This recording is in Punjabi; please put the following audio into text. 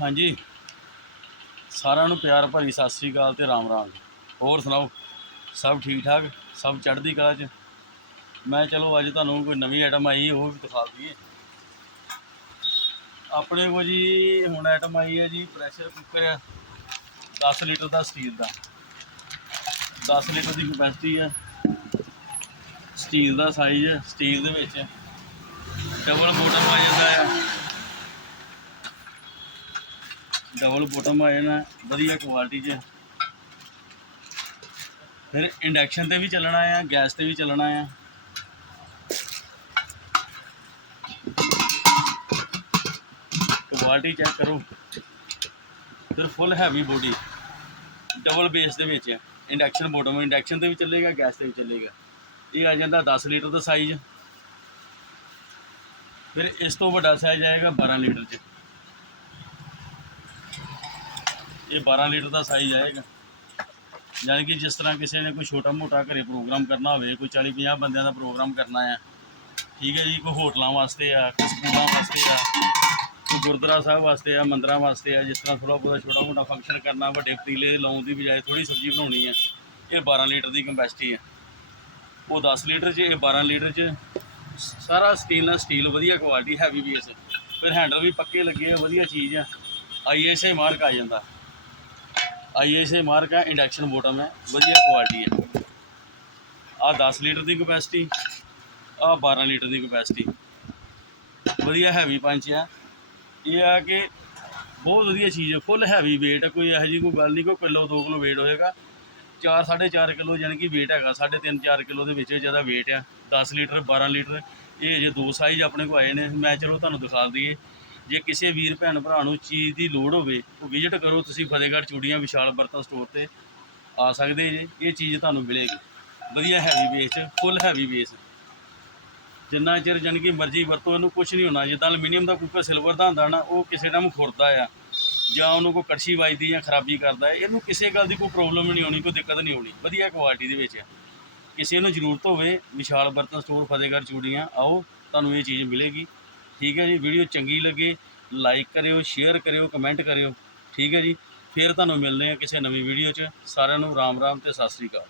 ਹਾਂਜੀ। ਸਾਰਿਆਂ ਨੂੰ ਪਿਆਰ ਭਰੀ ਸਤਿ ਸ੍ਰੀ ਅਕਾਲ ਤੇ ਰਾਮ ਰਾਮ। ਹੋਰ ਸੁਣਾਓ? ਸਭ ਠੀਕ ਠਾਕ? ਸਭ ਚੜ੍ਹਦੀ ਕਲਾ 'ਚ? ਮੈਂ ਚਲੋ ਅੱਜ ਤੁਹਾਨੂੰ ਕੋਈ ਨਵੀਂ ਆਈਟਮ ਆਈ, ਉਹ ਵੀ ਦਿਖਾ ਦਈਏ। ਆਪਣੇ ਕੋਲ ਜੀ ਹੁਣ ਆਈਟਮ ਆਈ ਹੈ ਜੀ ਪ੍ਰੈਸ਼ਰ ਕੁੱਕਰ ਆ 10 ਲੀਟਰ ਦਾ ਸਟੀਲ ਦਾ। 10 ਲੀਟਰ ਦੀ ਕਪੈਸਿਟੀ ਹੈ। ਸਟੀਲ ਦਾ ਸਾਈਜ਼ ਹੈ ਸਟੀਲ ਦੇ ਵਿੱਚ। ਡਬਲ ਬੋਟਮ ਆ ਜਾਂਦਾ ਹੈ। ਡਬਲ ਬੋਟਮ ਆ ਜਾਣਾ, ਵਧੀਆ ਕੁਆਲਿਟੀ 'ਚ। ਫਿਰ ਇੰਡਕਸ਼ਨ ਤੇ ਵੀ ਚੱਲਣਾ ਆ ਗੈਸ ਤੇ ਵੀ ਚੱਲਣਾ ਆ। ਕੁਆਲਿਟੀ ਚੈੱਕ ਕਰੋ। ਫਿਰ full heavy body double base ਦੇ ਵਿੱਚ। ਇੰਡਕਸ਼ਨ ਬੋਟਮ ਇੰਡਕਸ਼ਨ ਤੇ ਵੀ ਚੱਲੇਗਾ ਗੈਸ ਤੇ ਵੀ ਚੱਲੇਗਾ। ਇਹ ਆ ਜਾਂਦਾ 10 ਲੀਟਰ ਦਾ ਸਾਈਜ਼ ਫਿਰ ਇਸ ਤੋਂ ਵੱਡਾ ਸਾਈਜ਼ ਆਏਗਾ 12 ਲੀਟਰ ਚ। ਇਹ 12 ਲੀਟਰ ਦਾ ਸਾਈਜ਼ ਆਏਗਾ। ਯਾਨੀ ਕਿ ਜਿਸ ਤਰ੍ਹਾਂ ਕਿਸੇ ਨੇ ਕੋਈ ਛੋਟਾ ਮੋਟਾ ਘਰੇ ਪ੍ਰੋਗਰਾਮ ਕਰਨਾ ਹੋਵੇ, ਕੋਈ 40 50 ਬੰਦਿਆਂ ਦਾ ਪ੍ਰੋਗਰਾਮ ਕਰਨਾ ਆ, ਠੀਕ ਹੈ ਜੀ, ਕੋਈ ਹੋਟਲਾਂ ਵਾਸਤੇ ਆ, ਕੋਈ ਸਕੂਲਾਂ ਵਾਸਤੇ ਆ, ਕੋਈ ਗੁਰਦੁਆਰਾ ਸਾਹਿਬ ਵਾਸਤੇ ਆ, ਮੰਦਰਾਂ ਵਾਸਤੇ ਆ, ਜਿਸ ਤਰ੍ਹਾਂ ਥੋੜਾ ਬਹੁਤਾ ਛੋਟਾ ਮੋਟਾ ਫੰਕਸ਼ਨ ਕਰਨਾ, ਵੱਡੇ ਪਤੀਲੇ ਲਾਉਣ ਦੀ ਬਜਾਏ ਥੋੜੀ ਸਬਜ਼ੀ ਬਣਾਉਣੀ ਹੈ ਇਹ 12 ਲੀਟਰ ਦੀ ਕੰਪੈਸਿਟੀ ਹੈ ਉਹ 10 ਲੀਟਰ 'ਚ, ਇਹ 12 ਲੀਟਰ 'ਚ, ਸਾਰਾ ਸਟੀਲ ਨਾਲ ਸਟੀਲ ਵਧੀਆ ਕੁਆਲਿਟੀ ਹੈਵੀ ਬੇਸ ਫਿਰ ਹੈਂਡਲ ਵੀ ਪੱਕੇ ਲੱਗੇ ਆ, ਵਧੀਆ ਚੀਜ਼ ਆ। ਆਈਐਸਆਈ ਮਾਰਕ ਆ ਜਾਂਦਾ। ਆਈਐਸਆਈ ਮਾਰਕ ਹੈ ਇੰਡਕਸ਼ਨ ਬੋਟਮ ਹੈ, ਵਧੀਆ ਕੁਆਲਿਟੀ ਹੈ। ਆ 10 ਲੀਟਰ ਦੀ ਕਪੈਸਿਟੀ ਆ 12 ਲੀਟਰ ਦੀ ਕਪੈਸਿਟੀ ਵਧੀਆ ਹੈਵੀ ਪੰਚ ਆ ਇਹ ਆ ਕਿ ਬਹੁਤ ਵਧੀਆ ਚੀਜ਼ ਹੈ ਫੁੱਲ ਹੈਵੀ weight ਹੈ, ਕੋਈ ਇਹੋ ਜਿਹੀ ਕੋਈ ਗੱਲ ਨਹੀਂ, ਕੋਈ ਕਿਲੋ 2 ਕਿਲੋ weight ਹੋਏਗਾ। 4 4.5 ਕਿਲੋ ਯਾਨੀ ਕਿ weight ਹੈਗਾ 3.5 4 ਕਿਲੋ ਦੇ ਵਿੱਚ ਜ਼ਿਆਦਾ weight ਆ 10 ਲੀਟਰ 12 ਲੀਟਰ, ਇਹ ਜੇ ਦੋ ਸਾਈਜ਼ ਆਪਣੇ ਕੋਲ ਆਏ ਨੇ, ਮੈਂ ਚਲੋ ਤੁਹਾਨੂੰ ਦਿਖਾ ਦਈਏ। ਜੇ ਕਿਸੇ ਵੀਰ ਭੈਣ ਭਰਾ ਨੂੰ ਚੀਜ਼ ਦੀ ਲੋੜ ਹੋਵੇ, ਉਹ ਵਿਜ਼ਿਟ ਕਰੋ, ਤੁਸੀਂ ਫਤਿਹਗੜ੍ਹ ਚੂੜੀਆਂ ਵਿਸ਼ਾਲ ਬਰਤਨ ਸਟੋਰ ਤੇ ਆ ਸਕਦੇ ਜੇ, ਇਹ ਚੀਜ਼ ਤੁਹਾਨੂੰ ਮਿਲੇਗੀ। ਵਧੀਆ heavy base full heavy base ਜਿੰਨਾ ਚਿਰ ਜਾਣੀ ਕਿ ਮਰਜ਼ੀ ਵਰਤੋ, ਇਹਨੂੰ ਕੁਝ ਨਹੀਂ ਹੋਣਾ। ਜਿੱਦਾਂ ਅਲਮੀਨੀਅਮ ਦਾ ਕੁੱਕਰ ਸਿਲਵਰ ਦਾ ਹੁੰਦਾ ਨਾ, ਉਹ ਕਿਸੇ ਟਾਈਮ ਖੁਰਦਾ ਆ। ਜਾਂ ਉਹਨੂੰ ਕੋਈ ਕੜਛੀ ਵੱਜਦੀ ਜਾਂ ਖਰਾਬੀ ਕਰਦਾ ਹੈ ਇਹਨੂੰ ਕਿਸੇ ਗੱਲ ਦੀ ਕੋਈ ਪ੍ਰੋਬਲਮ ਨਹੀਂ ਆਉਣੀ ਕੋਈ ਦਿੱਕਤ ਨਹੀਂ ਆਉਣੀ ਵਧੀਆ ਕੁਆਲਿਟੀ ਦੇ ਵਿੱਚ ਆ। ਕਿਸੇ ਨੂੰ ਜ਼ਰੂਰਤ ਹੋਵੇ, ਵਿਸ਼ਾਲ ਬਰਤਨ ਸਟੋਰ ਫਤਿਹਗੜ੍ਹ ਚੂੜੀਆਂ, ਆਓ, ਤੁਹਾਨੂੰ ਇਹ ਚੀਜ਼ ਮਿਲੇਗੀ। ਠੀਕ ਹੈ ਜੀ ਵੀਡੀਓ ਚੰਗੀ ਲੱਗੇ ਲਾਈਕ ਕਰਿਓ ਸ਼ੇਅਰ ਕਰਿਓ ਕਮੈਂਟ ਕਰਿਓ, ਠੀਕ ਹੈ ਜੀ। ਫਿਰ ਤੁਹਾਨੂੰ ਮਿਲਦੇ ਆ ਕਿਸੇ ਨਵੀਂ ਵੀਡੀਓ 'ਚ। ਸਾਰਿਆਂ ਨੂੰ ਰਾਮ ਰਾਮ ਤੇ ਸਤਿ ਸ੍ਰੀ ਅਕਾਲ।